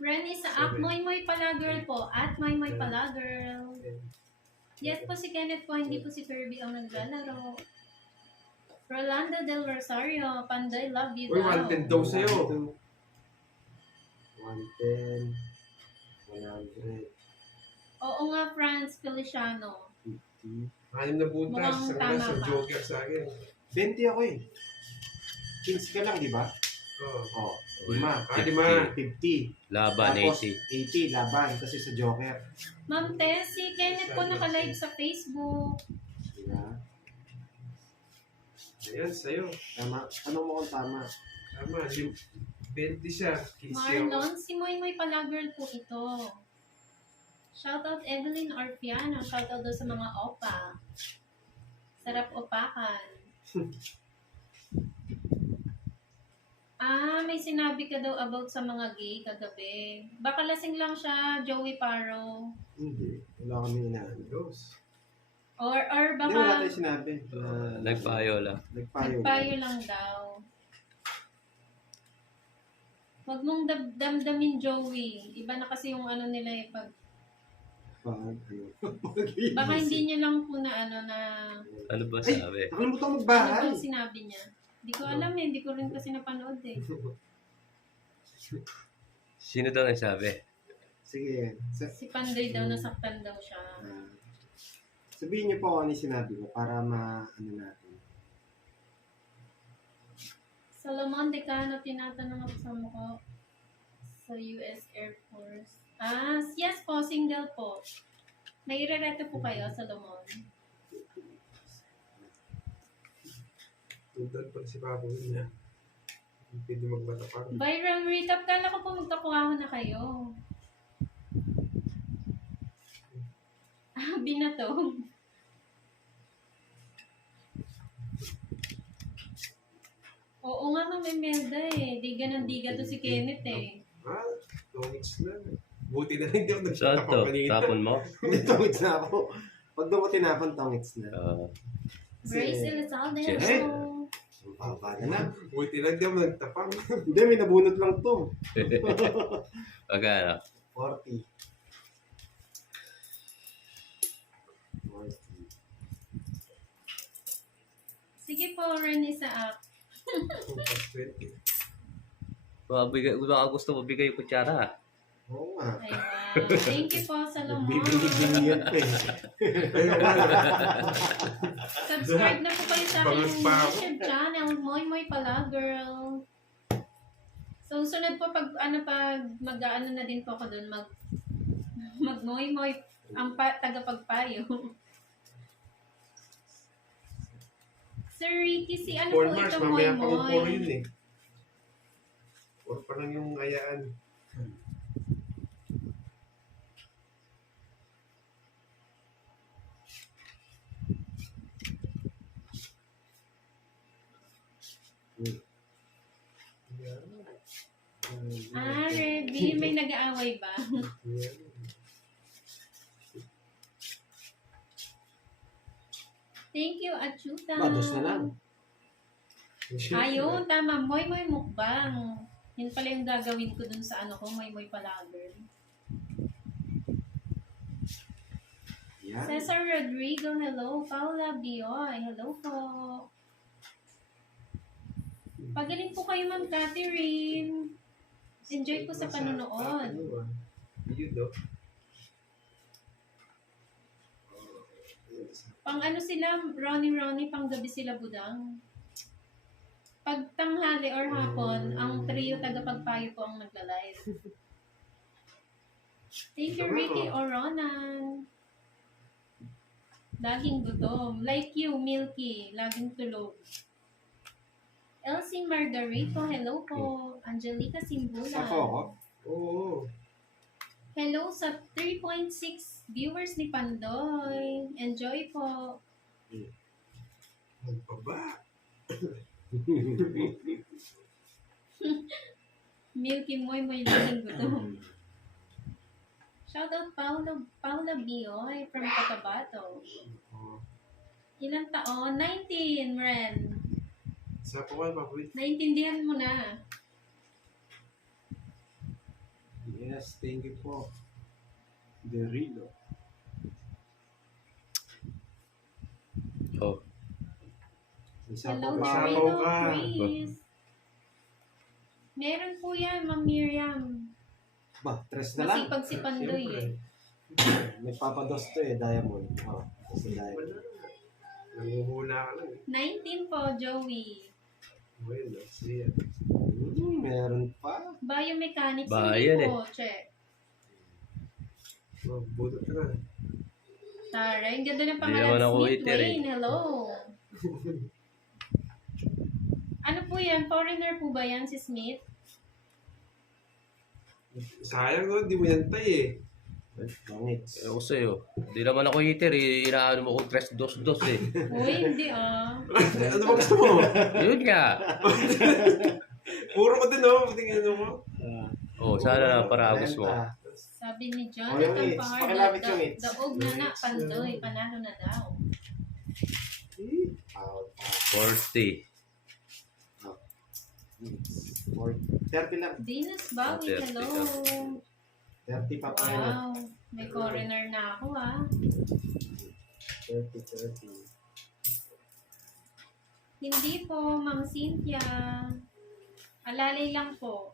Renny sa app, Moy Palagirl po. At Moy Palagirl. Yes po si Kenneth po, hindi po si Kirby ang naglalaro. Rolando Del Rosario, Panday, love you Uy, daw. 110 daw sa'yo. 110. 100. Oo nga, Franz Feliciano. 50. Anim na butas. Mukhang Ang tama nasa ka. joker sa akin. 20 ako eh. Kings ka lang, di ba? Oo. Oh, 5. 50. Laban, Tapos 80. 80 laban kasi sa Joker. Ma'am Tess, si Kenneth po naka-live sa Facebook. Diba? Ayan, sa'yo. Tama. Tanong mo kung tama. Tama, 20 siya. 15 ako. Marlon, si Moy Palagirl po ito. Shoutout Evelyn Orpiano. Shoutout daw sa mga opa. Sarap opakan. May sinabi ka daw about sa mga gay kagabi. Baka lasing lang siya, Joey Paro. Hindi. Wala kami inaano. Diyos. Or Hindi, wala baka tayo sinabi. Nagpayo lang. nagpayo lang daw. Huwag mong damdamin, Joey. Iba na kasi yung ano nila eh. Baka hindi niya lang po na ano na... Ano ba sabi? Nakalimutan ko Ano magbahay. ba sinabi niya? Hindi ko alam eh. Hindi ko rin kasi napanood eh. Sino daw nagsabi? Sige. Si Panday daw, nasaktan daw siya. Sabihin niyo po kung ano yung sinabi ko para ma-ano natin. Solomon Decano, tinatanong ako sa mukha sa US Air Force. Yes po, single po. May irereto po kayo, Solomon. Tudad pag si Papa niya. Hindi pwede magbata pa. Byron Recap, kala ko po magkakuha na kayo. Binatong. Oo nga, may Melda eh. Diga ng diga to si Kenneth eh. Tongits na. Buti na hindi ako Saan nagtatapa to? kanina. Tapon mo? Hindi, tongits na ako. Pag doon ko tinapon, tongits na. Grace Elizalde. Eh, ang baba na lang. Buti lang hindi ako nagtapang. Hindi, may nabunot lang to. Magkano? 40. 40. Sige po, Renny sa app. Baka gusto mo bigay yung kutsara. Oo nga. Ayun. Thank you po, Salomon. Bibili-bili pa eh. Subscribe na po kayo sa aking Pangat pa ako. YouTube channel, Moy Palagirl. So, sunod po pag mag-ano na din po ako doon, mag-Moy, ang tagapagpayo. Sir Ricky, si ano 4 po Mars, ito, mamaya pa kung 4 Moy? yun eh. 4 pa lang yung ayaan. Reby, may nag-aaway ba? Thank you, Achuta. Dos na lang. Ayun, tama. Moy mukbang. Yun pala yung gagawin ko dun sa ano ko, Moy Palagirl. Yan. Cesar Rodrigo, hello. Paula Bioy, hello po. Pagaling po kayo, Ma'am Catherine. Enjoy po sa panonood. Yun do. Pang ano sila, Ronnie, pang gabi sila budang. Pag tanghali or hapon, ang trio tagapagpayo po ang nagla-live. Thank you, Ricky Oronan. Laging gutom. Like you, Milky. Laging tulog. Elsie Margarito, hello po. Angelica Simbula. Sako ako? Oo. Hello sa 3.6 viewers ni Pandoy. Enjoy po. Magpaba. Milky Moy laging gutom. Shoutout Paula Bioy from Cotabato. Ilang taon? 19, Ren. Sa po kayo, papulit. Naintindihan mo na. Yes. Yes, thank you po. Derilo. Oh, Isa Hello, po Sapaw Dorino ka. Chris. Meron po yan, Ma'am Miriam. Ba, tres na lang. Masipag si Pandoy eh. May papados to eh, diamond. Oh, tapos na diamond. Wala. Nanguhula ka lang eh. 19 po, Joey. Well, siya. Meron pa. Biomechanics, Bayan hindi po, check. Oh, budot ka na. Tara, ang ganda ng Hindi pangalan. naman ako Smith waiter eh. Wayne, hello. Ano po yan? Foreigner po ba yan si Smith? Sayang no, di mo yantay eh. Mangits. ano ko sa'yo? Hindi naman ako hater eh. Inaano mo ko 3-2-2 eh. Uy, hindi ah. Ano ba gusto mo? Yun nga. Puro ko din oh, tingnan mo. Oh, sana na paragos mo. Sabi ni Oh, yung Jonathan hits. Pahar, Pakilapit yung hits. daog na na, Pandoy, panalo na daw. Out. 40. 30 lang. Venus Bawi, 30, hello. 30 pa pa rin. Wow, may foreigner na ako ah. 30. Hindi po, Ma'am Cynthia. Alalay lang po.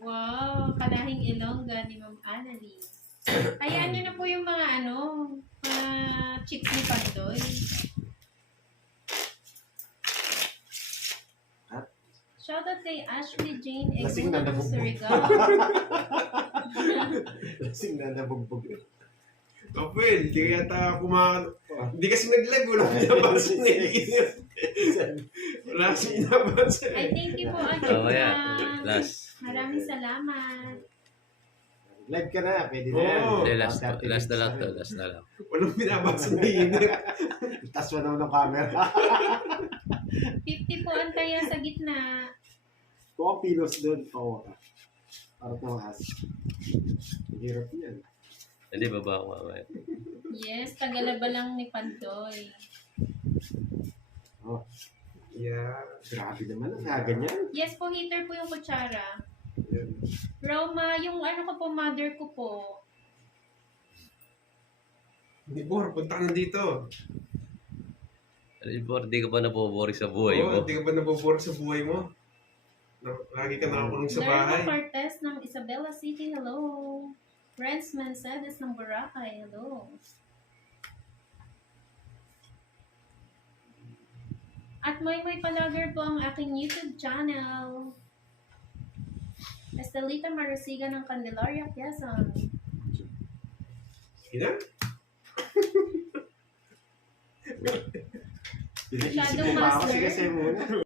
Wow, kanahing Ilongga ni Ma'am Annalise. Hayaan nyo na po yung mga mga chicks ni Pandoy. At? Shoutout kay Ashley Jane Lasing na Eguda ng nabugbog. Surigao. Lasing na nabugbog. Kapel, kaya yata kumakan. Hindi kasi nag-live, wala pinapansin na Wala kasi pinapansin Ay, thank you po, Ate Oh, yeah. Juan. Last. Maraming salamat. Live ka na, pwede na yan. Oo. Hindi, Ah, last 30 na lang minutes to. Last na lang. Walang pinapansin na yun. Taas mo naman ng camera. 50 po ang taya sa gitna. Kung ang pilos doon, pawa ka. Para tumaas. Hirap yan. Hindi, baba ako mamaya. Yes, tagalaba lang ni Pandoy. Oh, Yeah. grabe naman. Ganyan. Yes po, heater po yung kutsara. Yan. Roma, yung ko po, mother ko po. Hindi, Bor, punta ka na dito. Hindi ka ba nabobori sa buhay mo? Hindi ka ba nabobore sa buhay mo? Lagi ka nakakulong sa bahay. Lerma Cortez ng Isabela City, hello. Renz Mancedes ng Boracay, hello. At Moy Palager po ang aking YouTube channel. Estelita Marasiga ng Candelaria, Quezon. Sige na. Pinaisip Shadow mo ba ako? Master. Sige, sige muna.